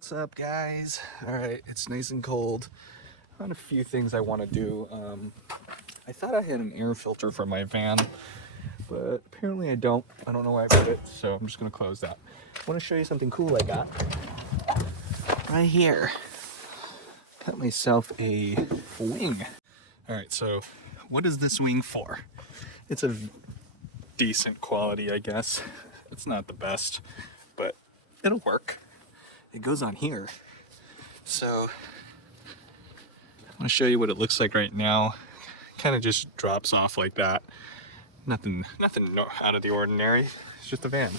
What's up, guys? All right, it's nice and cold. I have a few things I want to do. I thought I had an air filter for my van, but apparently I don't. I don't know why I put it, so I'm just gonna close that. I want to show you something cool I got right here. Got myself a wing. All right, so what is this wing for? It's a decent quality, I guess. It's not the best, but it'll work. It goes on here. So I want to show you what it looks like right now. Kind of just drops off like that. Nothing out of the ordinary. It's just a van.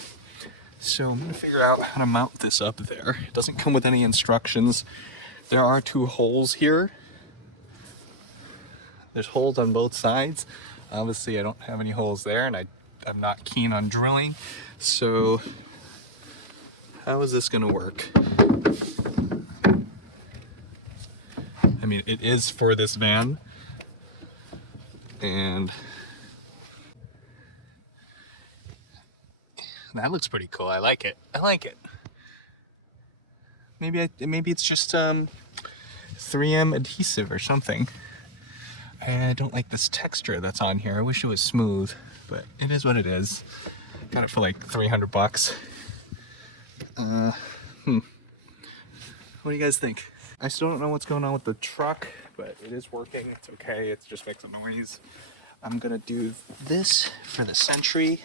So I'm gonna figure out how to mount this up there. It doesn't come with any instructions. There are two holes here. There's holes on both sides. Obviously I don't have any holes there, and I'm not keen on drilling. So how is this gonna work? I mean, it is for this van, and that looks pretty cool. I like it. I like it. Maybe it's just 3M adhesive or something. I don't like this texture that's on here. I wish it was smooth, but it is what it is. Got it for like 300 bucks. What do you guys think? I still don't know what's going on with the truck, but it is working. It's okay. It just makes a noise. I'm gonna do this for the Century.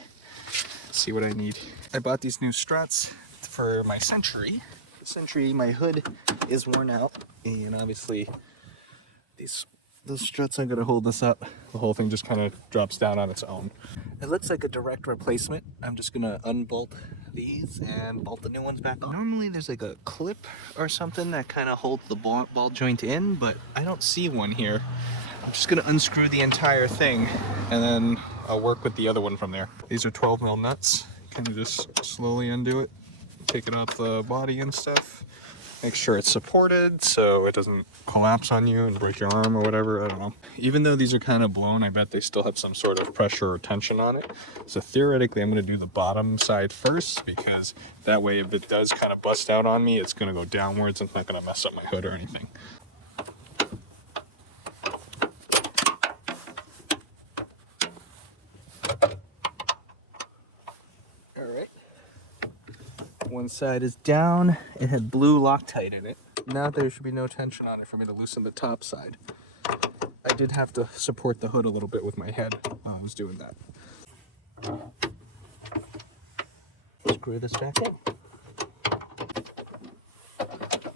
Let's see what I need. I bought these new struts for my Century. The Century, my hood is worn out, and obviously those struts are gonna hold this up. The whole thing just kind of drops down on its own. It looks like a direct replacement. I'm just gonna unbolt these and bolt the new ones back on. Normally there's like a clip or something that kind of holds the ball joint in, but I don't see one here. I'm just gonna unscrew the entire thing, and then I'll work with the other one from there. These are 12mm nuts. Kind of just slowly undo it, take it off the body and stuff. Make sure it's supported so it doesn't collapse on you and break your arm or whatever. I don't know. Even though these are kind of blown, I bet they still have some sort of pressure or tension on it. So theoretically, I'm going to do the bottom side first, because that way if it does kind of bust out on me, it's going to go downwards and it's not going to mess up my hood or anything. One side is down. It had blue Loctite in it. Now there should be no tension on it for me to loosen the top side. I did have to support the hood a little bit with my head while I was doing that. Screw this back in.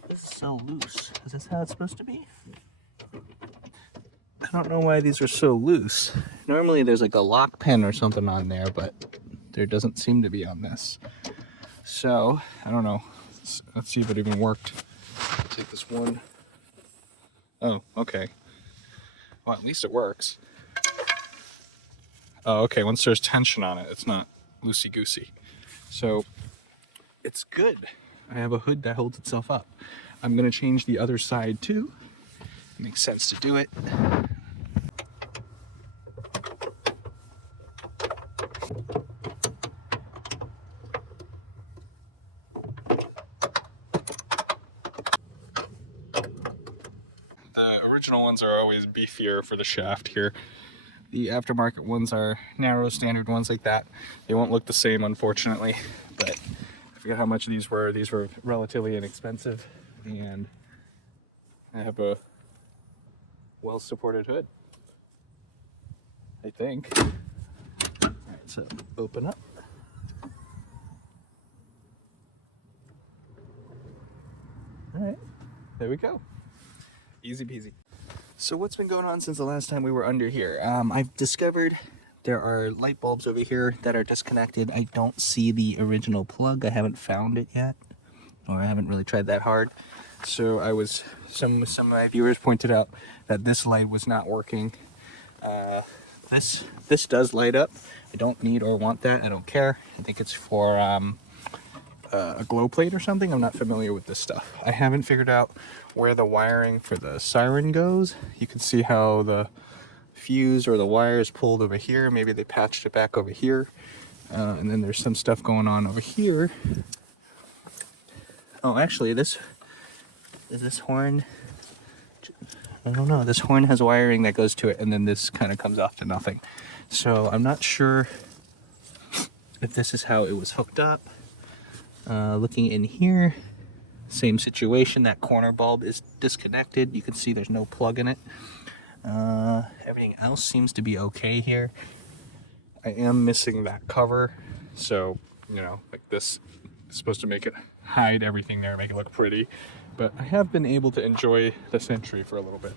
This is so loose. Is this how it's supposed to be? I don't know why these are so loose. Normally there's like a lock pin or something on there, but there doesn't seem to be on this. So, I don't know. Let's see if it even worked. Take this one. Oh, okay. Well, at least it works. Oh, okay. Once there's tension on it, it's not loosey-goosey. So, it's good. I have a hood that holds itself up. I'm going to change the other side too. It makes sense to do it. The original ones are always beefier for the shaft here. The aftermarket ones are narrow, standard ones like that. They won't look the same, unfortunately, but I forget how much these were. These were relatively inexpensive, and I have a well-supported hood, I think. All right, so open up. All right, there we go. Easy peasy. So what's been going on since the last time we were under here? I've discovered there are light bulbs over here that are disconnected. I don't see the original plug. I haven't found it yet, or I haven't really tried that hard. So some of my viewers pointed out that this light was not working. This does light up. I don't need or want that. I don't care. I think it's for a glow plate or something. I'm not familiar with this stuff. I haven't figured out where the wiring for the siren goes. You can see how the fuse or the wire is pulled over here. Maybe they patched it back over here. And then there's some stuff going on over here Oh, actually, this horn, I don't know, this horn has wiring that goes to it, and then this kind of comes off to nothing. So I'm not sure if this is how it was hooked up. Looking in here, same situation, that corner bulb is disconnected. You can see there's no plug in it. Everything else seems to be okay here. I am missing that cover, so, you know, like this is supposed to make it hide everything there, make it look pretty. But I have been able to enjoy the Sentry for a little bit.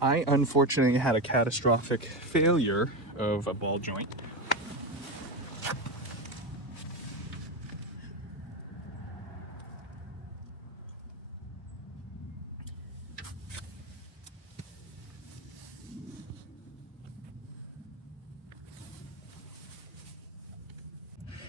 I unfortunately had a catastrophic failure of a ball joint.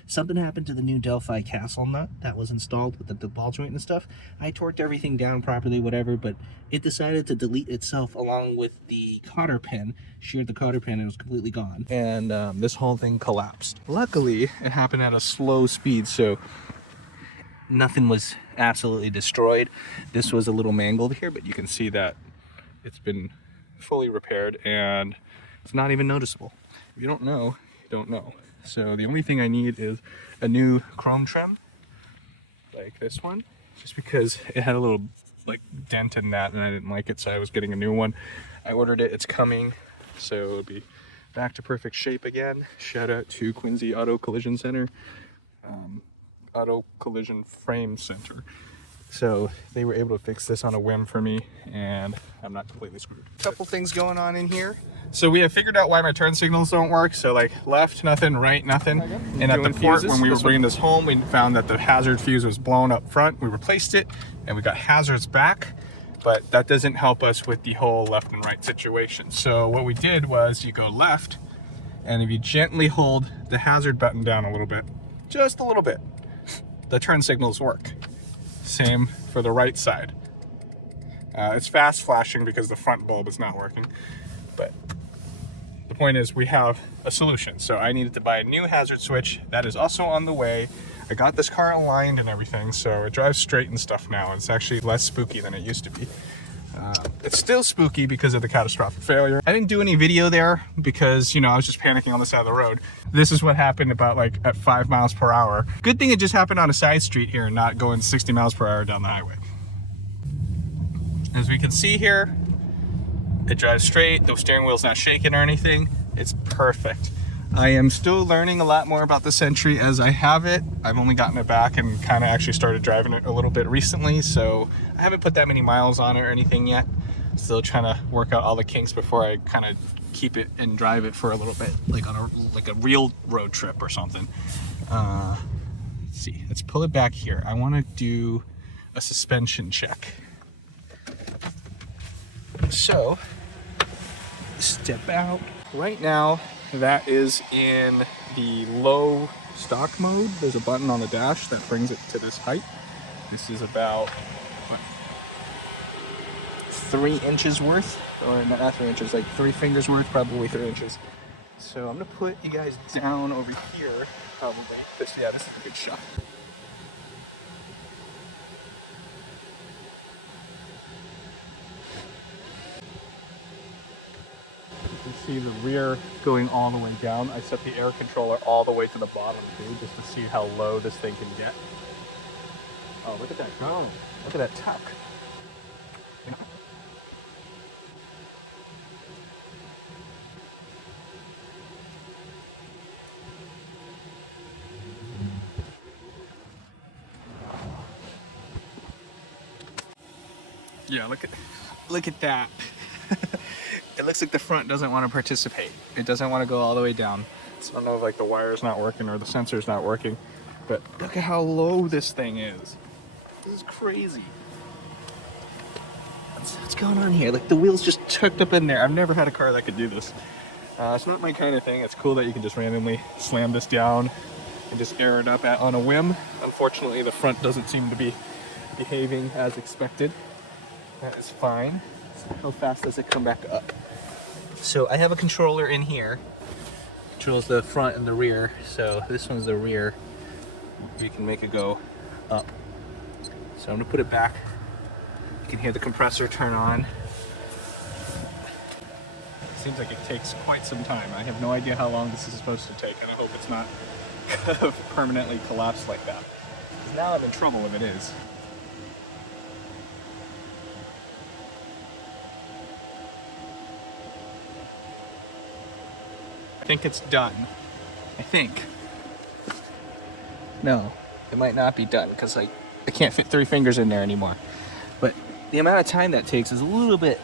Something happened to the new Delphi castle nut that was installed with the ball joint and stuff. I torqued everything down properly, whatever, but it decided to delete itself along with the cotter pin, sheared the cotter pin, and it was completely gone. And this whole thing collapsed. Luckily, it happened at a slow speed, so nothing was absolutely destroyed. This was a little mangled here, but you can see that it's been fully repaired and it's not even noticeable. If you don't know, you don't know. So the only thing I need is a new chrome trim, like this one, just because it had a little like dent in that and I didn't like it, so I was getting a new one. I ordered it, it's coming, so it'll be back to perfect shape again. Shout out to Quincy Auto Collision Center, Auto Collision Frame Center. So they were able to fix this on a whim for me, and I'm not completely screwed. A couple things going on in here. So we have figured out why my turn signals don't work. So like left, nothing, right, nothing. And at the port, when we were bringing this home, we found that the hazard fuse was blown up front. We replaced it and we got hazards back, but that doesn't help us with the whole left and right situation. So what we did was you go left, and if you gently hold the hazard button down a little bit, just a little bit, the turn signals work. Same for the right side. It's fast flashing because the front bulb is not working, but the point is we have a solution. So I needed to buy a new hazard switch. That is also on the way. I got this car aligned and everything, so it drives straight and stuff now. It's actually less spooky than it used to be. It's still spooky because of the catastrophic failure. I didn't do any video there because, you know, I was just panicking on the side of the road. This is what happened about like at 5 miles per hour. Good thing it just happened on a side street here and not going 60 miles per hour down the highway. As we can see here, it drives straight. The steering wheel's not shaking or anything. It's perfect. I am still learning a lot more about the Sentry as I have it. I've only gotten it back and kind of actually started driving it a little bit recently, so I haven't put that many miles on it or anything yet. Still trying to work out all the kinks before I kind of keep it and drive it for a little bit, like on a real road trip or something. Let's see, let's pull it back here. I want to do a suspension check. So, step out. Right now, that is in the low stock mode. There's a button on the dash that brings it to this height. This is about, what, 3 inches worth, or not 3 inches, like 3 fingers worth, probably 3 inches. So I'm gonna put you guys down over here, probably. This is a good shot. You can see the rear going all the way down. I set the air controller all the way to the bottom too, just to see how low this thing can get. Oh, look at that go. Look at that tuck. Yeah, look at that. It looks like the front doesn't want to participate. It doesn't want to go all the way down. So I don't know if like the wire's not working or the sensor's not working, but look at how low this thing is. This is crazy. What's going on here? Like the wheel's just tucked up in there. I've never had a car that could do this. It's not my kind of thing. It's cool that you can just randomly slam this down and just air it up on a whim. Unfortunately, the front doesn't seem to be behaving as expected. That is fine. How fast does it come back up? So I have a controller in here. Controls the front and the rear. So this one's the rear. you can make it go up. So I'm gonna put it back. You can hear the compressor turn on. Seems like it takes quite some time. I have no idea how long this is supposed to take, and I hope it's not permanently collapsed like that. 'Cause now I'm in trouble if it is. I think it's done. I think. No, it might not be done because I can't fit 3 fingers in there anymore. But the amount of time that takes is a little bit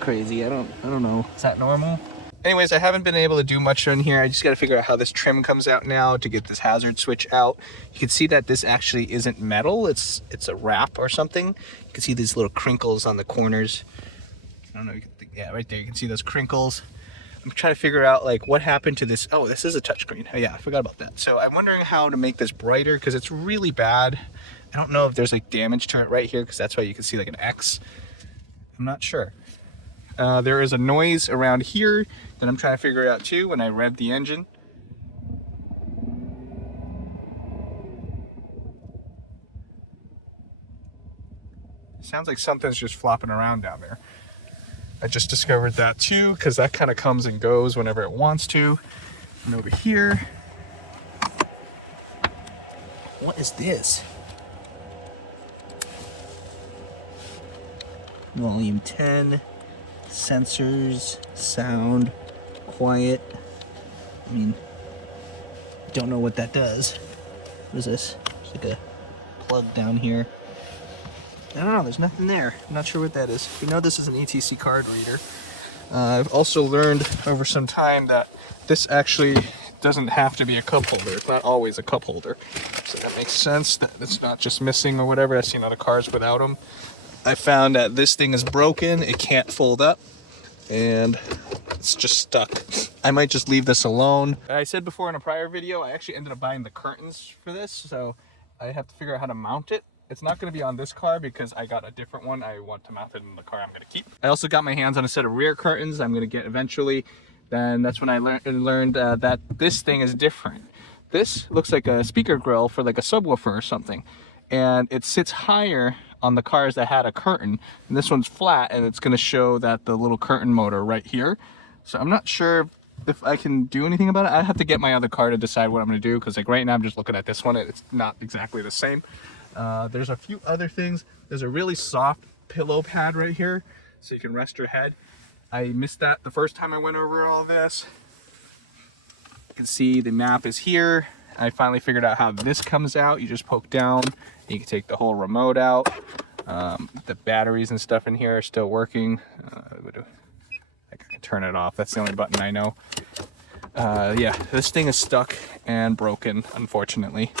crazy. I don't know. Is that normal? Anyways, I haven't been able to do much on here. I just got to figure out how this trim comes out now to get this hazard switch out. You can see that this actually isn't metal. It's a wrap or something. You can see these little crinkles on the corners. I don't know. Yeah, right there. You can see those crinkles. I'm trying to figure out like what happened to this. Oh, this is a touchscreen. Oh, yeah, I forgot about that. So I'm wondering how to make this brighter because it's really bad. I don't know if there's like damage to it right here because that's why you can see like an X. I'm not sure. There is a noise around here that I'm trying to figure out too when I rev the engine. It sounds like something's just flopping around down there. I just discovered that too because that kind of comes and goes whenever it wants to. And over here, what is this? Volume 10, sensors, sound, quiet. I mean, don't know what that does. What is this? It's like a plug down here. I don't know, there's nothing there. I'm not sure what that is. We know this is an ETC card reader. I've also learned over some time that this actually doesn't have to be a cup holder. It's not always a cup holder. So that makes sense that it's not just missing or whatever. I've seen other cars without them. I found that this thing is broken. It can't fold up and it's just stuck. I might just leave this alone. I said before in a prior video, I actually ended up buying the curtains for this. So I have to figure out how to mount it. It's not going to be on this car because I got a different one. I want to mount it in the car I'm going to keep. I also got my hands on a set of rear curtains I'm going to get eventually. Then that's when I learned that this thing is different. This looks like a speaker grill for like a subwoofer or something. And it sits higher on the cars that had a curtain. And this one's flat and it's going to show that the little curtain motor right here. So I'm not sure if I can do anything about it. I have to get my other car to decide what I'm going to do because like right now I'm just looking at this one. It's not exactly the same. There's a few other things. There's a really soft pillow pad right here so you can rest your head. I missed that the first time I went over all this. You can see the map is here. I finally figured out how this comes out. You just poke down. You can take the whole remote out. The batteries and stuff in here are still working. I can turn it off. That's the only button I know. Yeah, this thing is stuck and broken, unfortunately.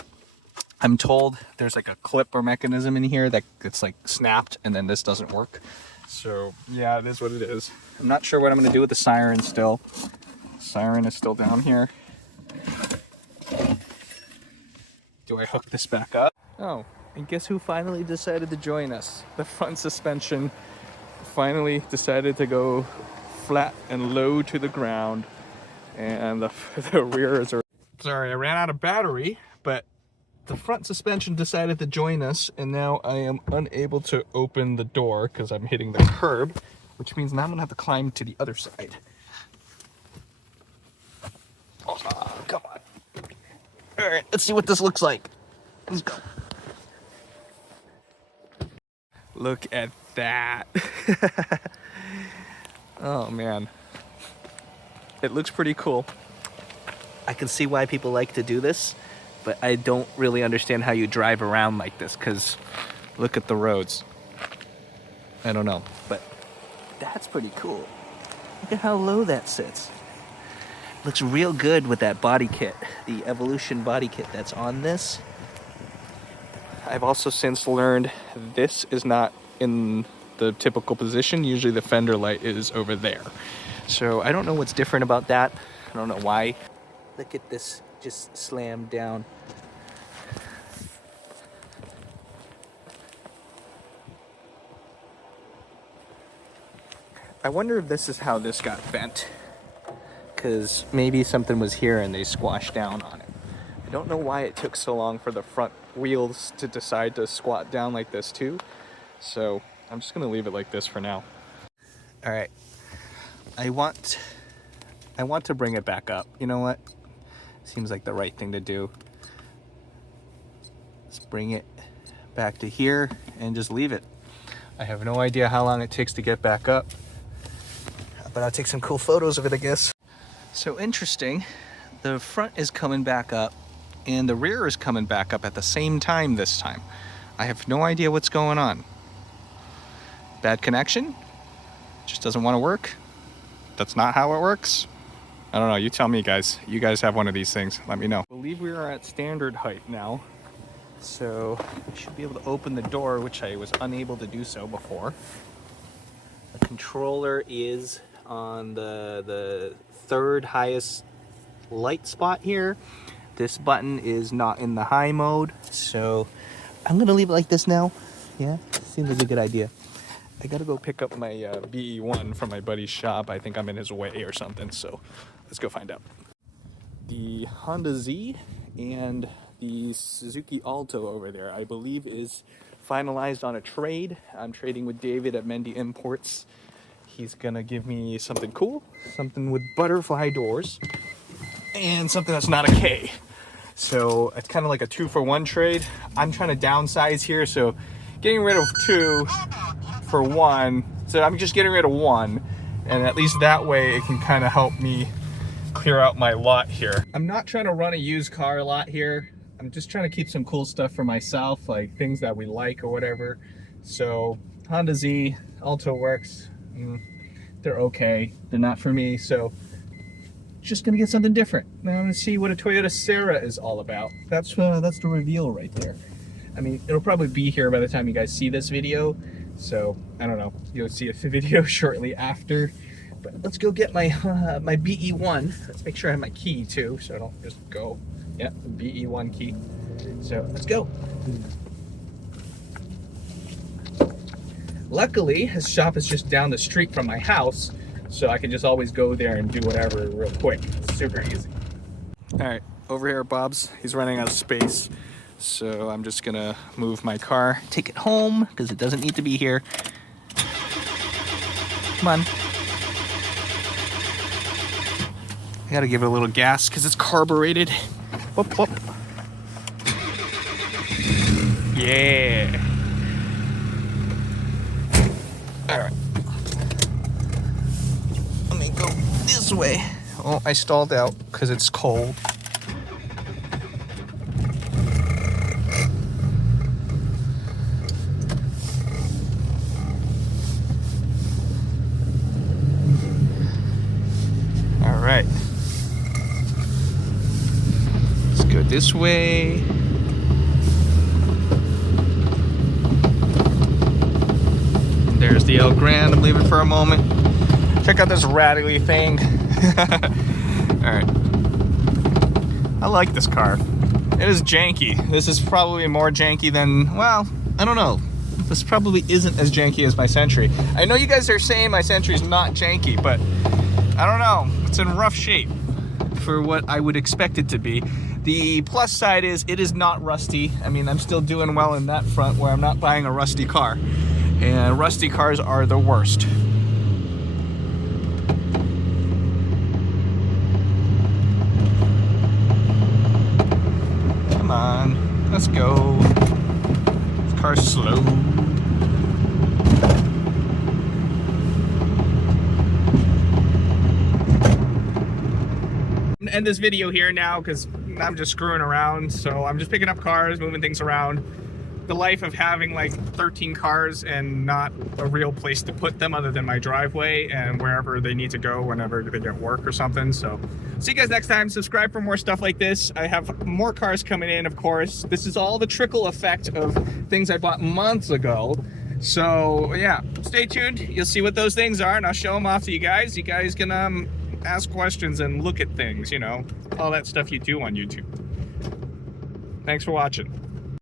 I'm told there's like a clip or mechanism in here that gets like snapped and then this doesn't work. So yeah, it is what it is. I'm not sure what I'm gonna do with the siren still. Siren is still down here. Do I hook this back up? Oh, and guess who finally decided to join us? The front suspension finally decided to go flat and low to the ground. And the rear is... Sorry, I ran out of battery, but the front suspension decided to join us, and now I am unable to open the door because I'm hitting the curb, which means now I'm gonna have to climb to the other side. Oh, come on. All right, let's see what this looks like. Let's go. Look at that. Oh man. It looks pretty cool. I can see why people like to do this, but I don't really understand how you drive around like this because look at the roads. I don't know, but that's pretty cool. Look at how low that sits. Looks real good with that body kit, the Evolution body kit that's on this. I've also since learned this is not in the typical position. Usually the fender light is over there. So I don't know what's different about that. I don't know why. Look at this just slammed down. I wonder if this is how this got bent. Because maybe something was here and they squashed down on it. I don't know why it took so long for the front wheels to decide to squat down like this too. So I'm just gonna leave it like this for now. All right, I want to bring it back up. You know what? Seems like the right thing to do. Let's bring it back to here and just leave it. I have no idea how long it takes to get back up, but I'll take some cool photos of it, I guess. So interesting, the front is coming back up and the rear is coming back up at the same time this time. I have no idea what's going on. Bad connection? Just doesn't want to work? That's not how it works? I don't know, you tell me guys. You guys have one of these things, let me know. I believe we are at standard height now. So I should be able to open the door, which I was unable to do so before. The controller is on the third highest light spot here. This button is not in the high mode, so I'm gonna leave it like this now. Yeah, seems like a good idea. I gotta go pick up my BE1 from my buddy's shop. I think I'm in his way or something, so let's go find out. The Honda Z and the Suzuki Alto over there, I believe, is finalized on a trade. I'm trading with David at Mendy Imports. He's gonna give me something cool, something with butterfly doors, and something that's not a K. So it's kind of like a 2-for-1 trade. I'm trying to downsize here, so getting rid of 2 for 1. So I'm just getting rid of 1, and at least that way it can kind of help me clear out my lot here. I'm not trying to run a used car lot here. I'm just trying to keep some cool stuff for myself, like things that we like or whatever. So Honda Z, Alto works. They're okay. They're not for me, so just gonna get something different. Now I'm gonna see what a Toyota Serra is all about. That's the reveal right there. I mean, it'll probably be here by the time you guys see this video, so I don't know. You'll see a video shortly after. But let's go get my my BE1. Let's make sure I have my key too, so I don't just go. Yeah, the BE1 key. So let's go. Luckily, his shop is just down the street from my house, so I can just always go there and do whatever real quick. It's super easy. All right, over here at Bob's, he's running out of space, so I'm just gonna move my car, take it home, because it doesn't need to be here. Come on. I gotta give it a little gas because it's carbureted. Whoop, whoop. Yeah. All right. Let me go this way. Oh, I stalled out because it's cold. All right. Let's go this way. There's the Elgrand. I'm leaving for a moment. Check out this rattly thing. Alright. I like this car. It is janky. This is probably more janky than, well, I don't know. This probably isn't as janky as my Century. I know you guys are saying my Century's not janky, but I don't know. It's in rough shape for what I would expect it to be. The plus side is it is not rusty. I mean, I'm still doing well in that front where I'm not buying a rusty car. And rusty cars are the worst. Come on, let's go. This car's slow. I'm gonna end this video here now because I'm just screwing around. So I'm just picking up cars, moving things around. The life of having like 13 cars and not a real place to put them other than my driveway and wherever they need to go whenever they get work or something. So see you guys next time. Subscribe for more stuff like this. I have more cars coming in, of course. This is all the trickle effect of things I bought months ago. So yeah, stay tuned. You'll see what those things are and I'll show them off to you guys. You guys can ask questions and look at things, you know, all that stuff you do on YouTube. Thanks for watching.